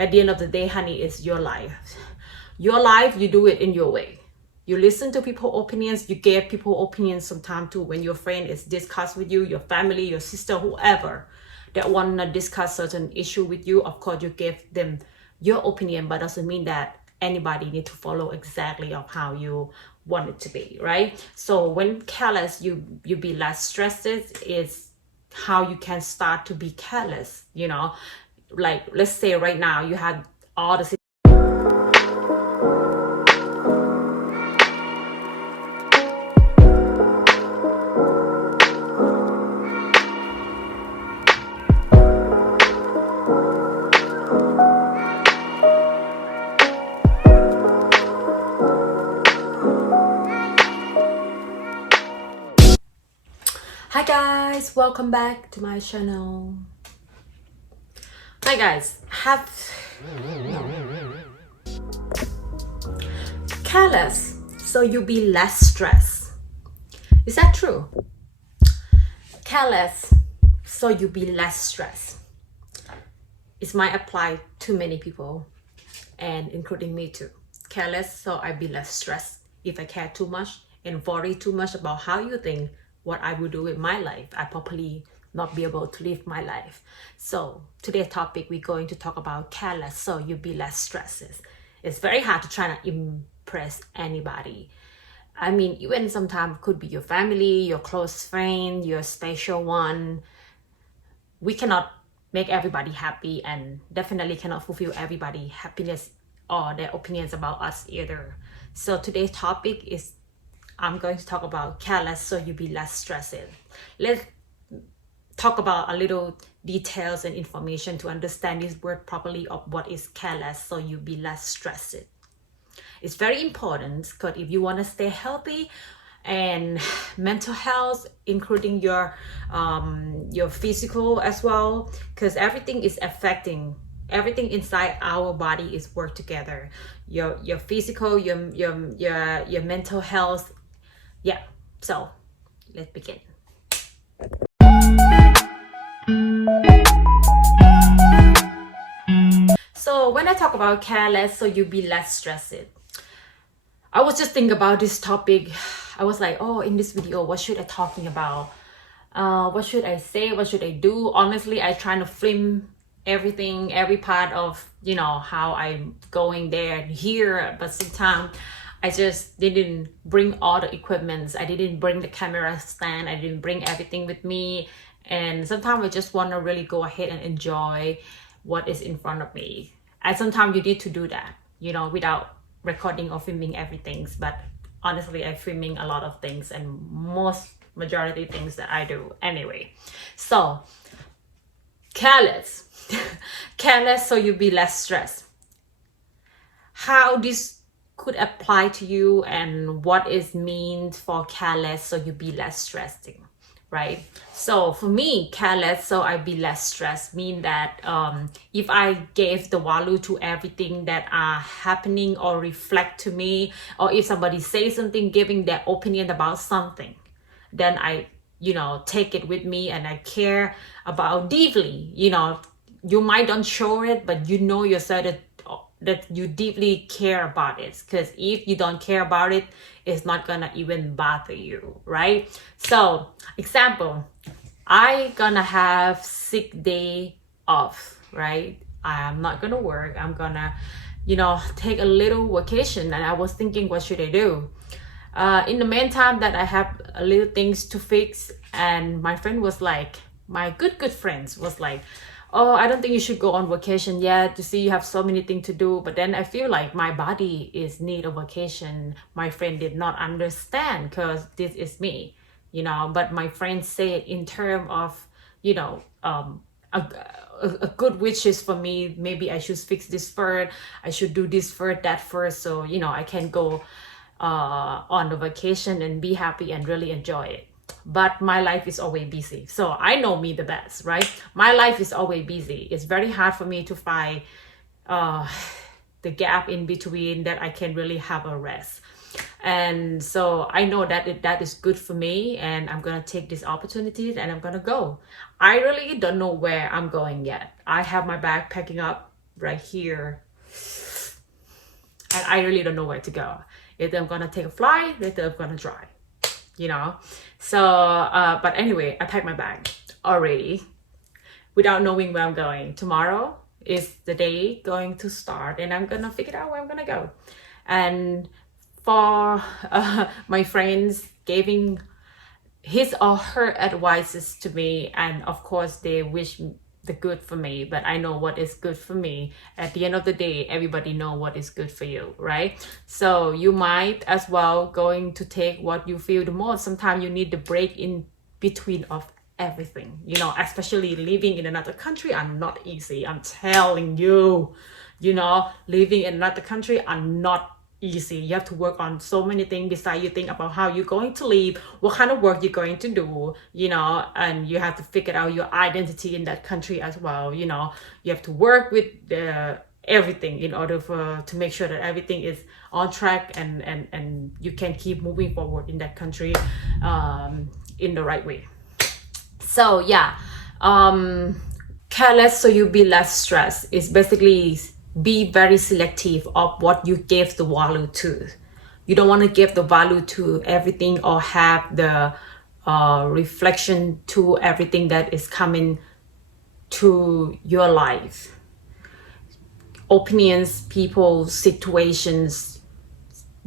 at the end of the day, honey, it's your life. Your life, you do it in your way. You listen to people's opinions, you give people opinions sometimes too. When your friend is discuss with you, your family, your sister, whoever that want to discuss certain issue with you, of course you give them your opinion, but doesn't mean that anybody need to follow exactly of how you want it to be, right? So when careless, you be less stressed is how you can start to be careless, you know. Like, let's say right now you had all the Hi guys, welcome back to my channel. Hi guys, careless so you be less stressed. Is that true? Careless so you be less stressed. It might apply to many people, and including me too. Careless so I be less stressed. If I care too much and worry too much about how you think what I will do with my life, I probably not be able to live my life. So today's topic, we're going to talk about careless so you be less stressed. It's very hard to try to impress anybody. I mean, even sometimes could be your family, your close friend, your special one. We cannot make everybody happy, and definitely cannot fulfill everybody's happiness or their opinions about us either. So today's topic is I'm going to talk about careless so you be less stressed. Let's talk about a little details and information to understand this word properly of what is careless so you be less stressed. It's very important because if you want to stay healthy and mental health, including your physical as well, because everything is affecting everything inside our body is work together. Your physical, your mental health. Yeah, so let's begin. So when I talk about careless so you be less stressed, I was just thinking about this topic. I was like, oh, in this video, what should I talking about? What should I say? What should I do? Honestly, I trying to film everything, every part of, you know, how I'm going there and here, but sometimes I just didn't bring all the equipments. I didn't bring the camera stand. I didn't bring everything with me. And sometimes I just want to really go ahead and enjoy what is in front of me. And sometimes you need to do that, you know, without recording or filming everything. But honestly, I'm filming a lot of things, and majority things that I do anyway. So careless, careless so you be less stressed. How this could apply to you and what is mean for careless so you be less stressed, right? So for me, careless so I be less stressed mean that if I gave the value to everything that are happening or reflect to me, or if somebody says something, giving their opinion about something, then I, you know, take it with me and I care about deeply. You know, you might don't show it, but you know yourself that you deeply care about it, because if you don't care about it, it's not gonna even bother you, right? So example, I gonna have 6 day off, right? I'm not gonna work. I'm gonna, you know, take a little vacation, and I was thinking, what should I do? In the meantime that I have a little things to fix, and my friend was like, my good friends was like, oh, I don't think you should go on vacation yet. You see, you have so many things to do. But then I feel like my body is need a vacation. My friend did not understand because this is me, you know. But my friend said in terms of, you know, a good wishes for me. Maybe I should fix this first. I should do this first, that first. So, you know, I can go on the vacation and be happy and really enjoy it. But my life is always busy. So I know me the best, right? My life is always busy. It's very hard for me to find the gap in between that I can really have a rest. And so I know that that is good for me, and I'm gonna take this opportunity and I'm gonna go. I really don't know where I'm going yet. I have my bag packing up right here. And I really don't know where to go. Either I'm gonna take a flight, either I'm gonna drive, you know. So, but anyway, I packed my bag already without knowing where I'm going. Tomorrow is the day going to start, and I'm gonna figure out where I'm gonna go. And for my friends giving his or her advices to me, and of course they wish the good for me, but I know what is good for me. At the end of the day, everybody know what is good for you, right? So you might as well going to take what you feel the most. Sometimes you need the break in between of everything, you know, especially living in another country are not easy. I'm telling you, you know, living in another country are not easy. You have to work on so many things besides you think about how you're going to live, what kind of work you're going to do, you know, and you have to figure out your identity in that country as well. You know, you have to work with everything in order to make sure that everything is on track, and you can keep moving forward in that country in the right way. So yeah, care less so you be less stressed is basically be very selective of what you give the value to. You don't want to give the value to everything or have the reflection to everything that is coming to your life. Opinions, people, situations,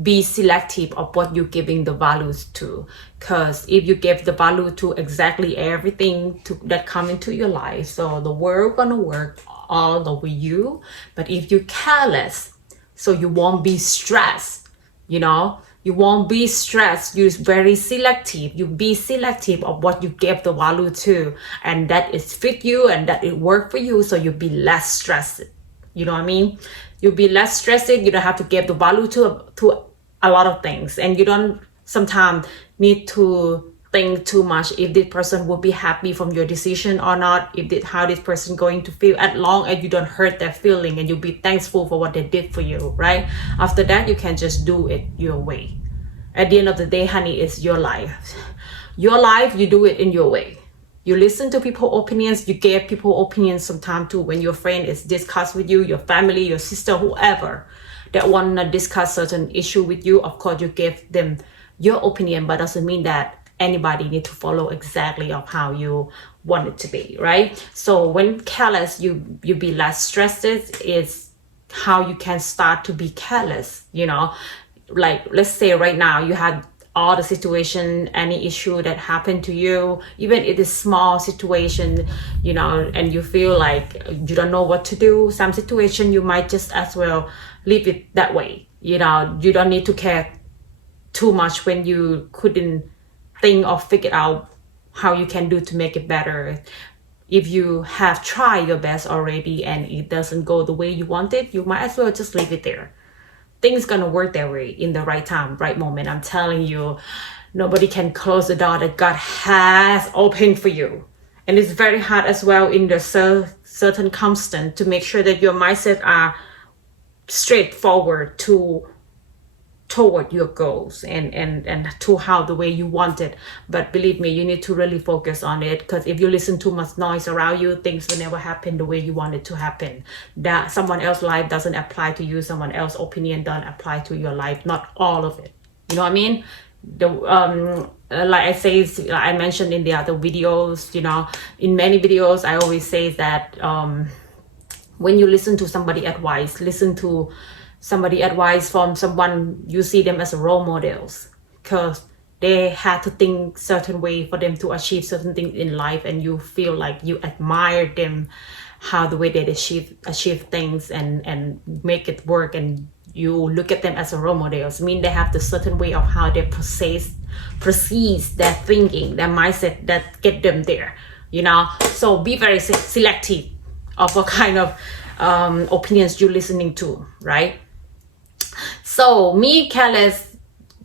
be selective of what you're giving the values to. Because if you give the value to exactly everything that come into your life, so the world gonna work all over you. But if you're careless, so you won't be stressed, you know, you won't be stressed. You're very selective. You be selective of what you give the value to, and that is fit you and that it work for you, so you'll be less stressed. You know what I mean? You'll be less stressed. You don't have to give the value to a lot of things, and you don't sometimes need to think too much if this person will be happy from your decision or not, how this person going to feel, as long as you don't hurt their feeling and you be thankful for what they did for you, right? After that, you can just do it your way. At the end of the day, honey, it's your life. Your life, you do it in your way. You listen to people's opinions, you give people opinions sometimes too. When your friend is discuss with you, your family, your sister, whoever that want to discuss certain issue with you, of course you give them your opinion, but doesn't mean that anybody need to follow exactly of how you want it to be, right? So when careless, you be less stressed is how you can start to be careless, you know. Like, let's say right now you had all the situation, any issue that happened to you, even if it's small situation, you know, and you feel like you don't know what to do, some situation you might just as well leave it that way. You know, you don't need to care too much when you couldn't think or figure out how you can do to make it better. If you have tried your best already and it doesn't go the way you want it, you might as well just leave it there. Things gonna work their way in the right time, right moment. I'm telling you, nobody can close the door that God has opened for you. And it's very hard as well in the certain constant to make sure that your mindset are straightforward toward your goals and to how the way you want it. But believe me, you need to really focus on it, because if you listen too much noise around you, things will never happen the way you want it to happen. That someone else's life doesn't apply to you, someone else's opinion doesn't apply to your life, not all of it. You know what I mean? Like I say, I mentioned in the other videos, you know, in many videos I always say that when you listen to somebody advice, listen to somebody advice from someone, you see them as role models, because they had to think certain way for them to achieve certain things in life, and you feel like you admire them, how the way they achieve things and make it work, and you look at them as a role models. I mean, they have the certain way of how they proceed their thinking, their mindset that get them there, you know. So be very selective of what kind of opinions you're listening to, right? So me, careless,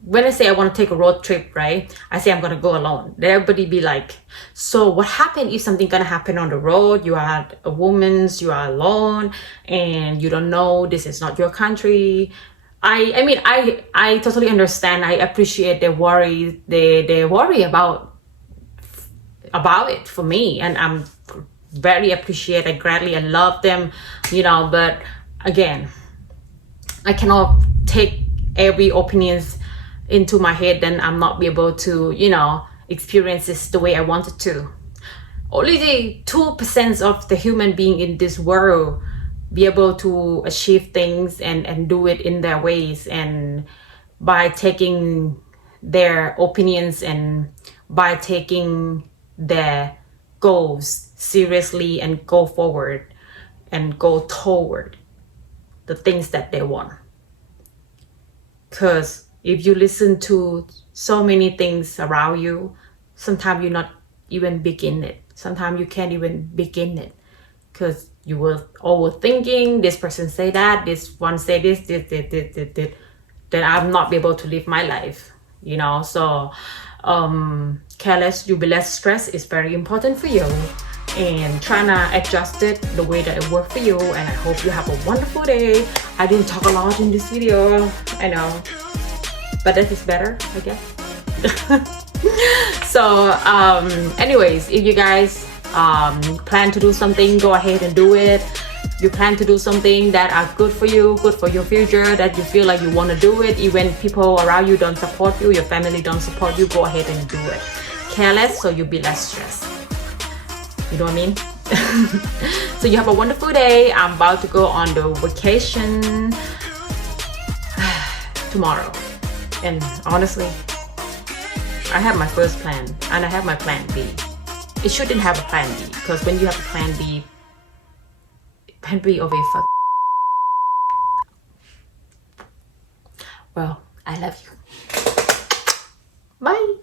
when I say I want to take a road trip, right, I say I'm going to go alone. Then everybody be like, so what happened if something going to happen on the road? You are a woman, you are alone, and you don't know, this is not your country. I mean, I totally understand. I appreciate their worry. They worry about it for me, and I'm very appreciate, I greatly, I love them, you know, but again, I cannot take every opinions into my head, then I'm not be able to, you know, experience this the way I wanted to. Only the 2% of the human being in this world be able to achieve things and do it in their ways, and by taking their opinions and by taking their goals seriously and go forward and go toward the things that they want. Because if you listen to so many things around you, sometimes you not even begin it. Sometimes you can't even begin it because you were overthinking. This person say that, this one say this, then I'll not be able to live my life, you know. So careless, you be less stressed is very important for you, and trying to adjust it the way that it works for you. And I hope you have a wonderful day. I didn't talk a lot in this video, I know, but that is better, I guess. So anyways, if you guys plan to do something, go ahead and do it. You plan to do something that are good for you, good for your future, that you feel like you want to do it, even people around you don't support you, your family don't support you, go ahead and do it. Careless, so you'll be less stressed. You know what I mean? So you have a wonderful day. I'm about to go on the vacation tomorrow, and honestly, I have my first plan and I have my plan B. It shouldn't have a plan B, because when you have a plan B of a fuck. Well, I love you. Bye.